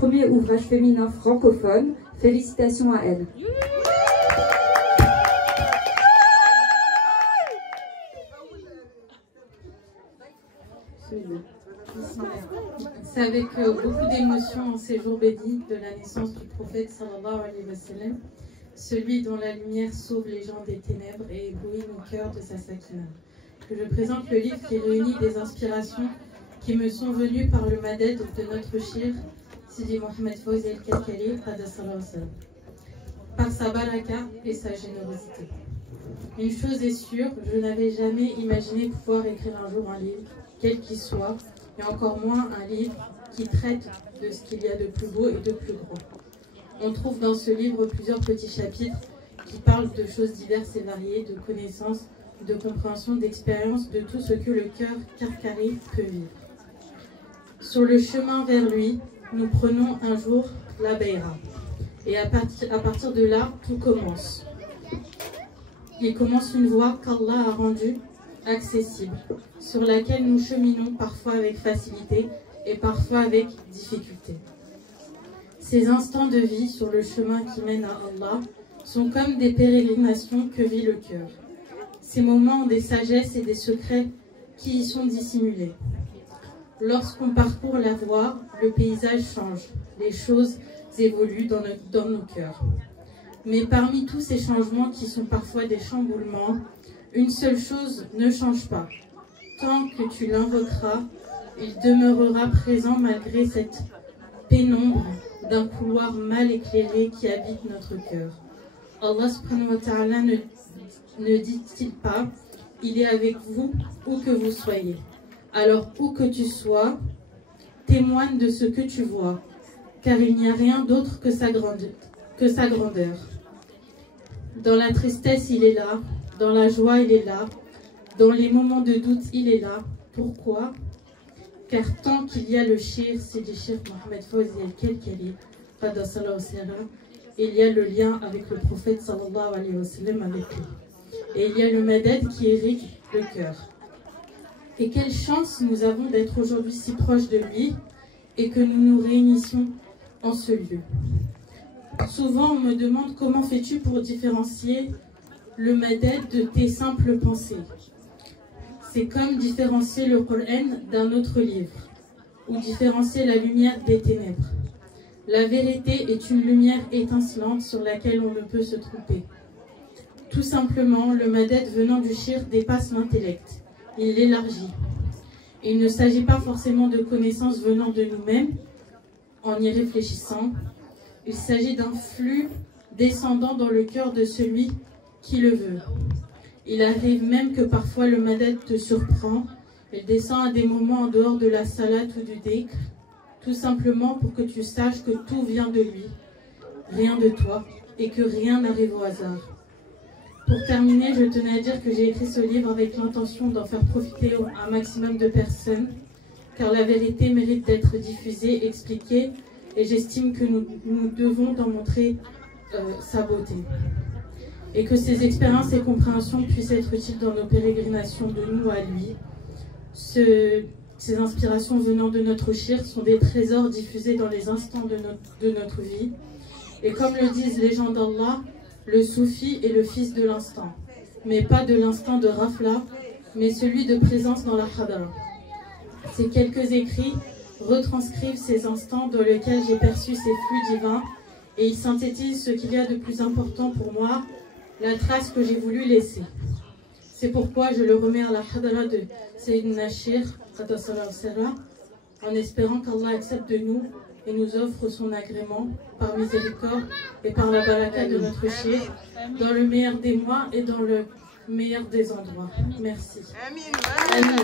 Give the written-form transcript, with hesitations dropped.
premier ouvrage féminin francophone. Félicitations à elle. C'est avec beaucoup d'émotion en ces jours bénis de la naissance du prophète sallallahu alayhi wa sallam, celui dont la lumière sauve les gens des ténèbres et éblouit nos cœurs de sa sakina, que je présente le livre qui réunit des inspirations qui me sont venues par le maded de notre shir Sidi Mohamed Fawzi El-Kalkali, par sa baraka et sa générosité. Une chose est sûre, je n'avais jamais imaginé pouvoir écrire un jour un livre, quel qu'il soit, et encore moins un livre qui traite de ce qu'il y a de plus beau et de plus grand. On trouve dans ce livre plusieurs petits chapitres qui parlent de choses diverses et variées, de connaissances, de compréhension, d'expérience, de tout ce que le cœur carcaré peut vivre. Sur le chemin vers lui, nous prenons un jour la Bayra. Et à partir de là, tout commence. Il commence une voie qu'Allah a rendue accessible, sur laquelle nous cheminons parfois avec facilité et parfois avec difficulté. Ces instants de vie sur le chemin qui mène à Allah sont comme des pérégrinations que vit le cœur. Ces moments ont des sagesses et des secrets qui y sont dissimulés. Lorsqu'on parcourt la voie, le paysage change, les choses évoluent dans nos cœurs. Mais parmi tous ces changements qui sont parfois des chamboulements, une seule chose ne change pas. Tant que tu l'invoqueras, il demeurera présent malgré cette pénombre d'un couloir mal éclairé qui habite notre cœur. Allah subhanahu wa ta'ala ne dit-il pas, il est avec vous où que vous soyez. Alors où que tu sois, témoigne de ce que tu vois, car il n'y a rien d'autre que sa grandeur. Dans la tristesse, il est là. Dans la joie, il est là. Dans les moments de doute, il est là. Pourquoi? Car tant qu'il y a le shir, c'est le shir Mohamed Fawzi El-Kalkali, il y a le lien avec le prophète sallallahu alayhi wa sallam avec lui. Et il y a le madad qui irrigue le cœur. Et quelle chance nous avons d'être aujourd'hui si proches de lui et que nous nous réunissions en ce lieu. Souvent, on me demande comment fais-tu pour différencier le madad de tes simples pensées. C'est comme différencier le Coran d'un autre livre, ou différencier la lumière des ténèbres. La vérité est une lumière étincelante sur laquelle on ne peut se tromper. Tout simplement, le madad venant du shir dépasse l'intellect, il l'élargit. Il ne s'agit pas forcément de connaissances venant de nous-mêmes, en y réfléchissant. Il s'agit d'un flux descendant dans le cœur de celui qui le veut. Il arrive même que parfois le madad te surprend. Il descend à des moments en dehors de la salat ou du dhikr, tout simplement pour que tu saches que tout vient de lui, rien de toi, et que rien n'arrive au hasard. Pour terminer, je tenais à dire que j'ai écrit ce livre avec l'intention d'en faire profiter un maximum de personnes, car la vérité mérite d'être diffusée, expliquée, et j'estime que nous devons en montrer sa beauté. Et que ces expériences et compréhensions puissent être utiles dans nos pérégrinations de nous à lui. Ces inspirations venant de notre shir sont des trésors diffusés dans les instants de notre vie. Et comme le disent les gens d'Allah, le soufi est le fils de l'instant, mais pas de l'instant de Rafla, mais celui de présence dans la Hadara. Ces quelques écrits retranscrivent ces instants dans lesquels j'ai perçu ces flux divins et ils synthétisent ce qu'il y a de plus important pour moi, la trace que j'ai voulu laisser. C'est pourquoi je le remets à la Hadara de Sayyidina Shir, en espérant qu'Allah accepte de nous et nous offre son agrément par miséricorde et par la baraka de notre Shir, dans le meilleur des mois et dans le meilleur des endroits. Merci. Amin.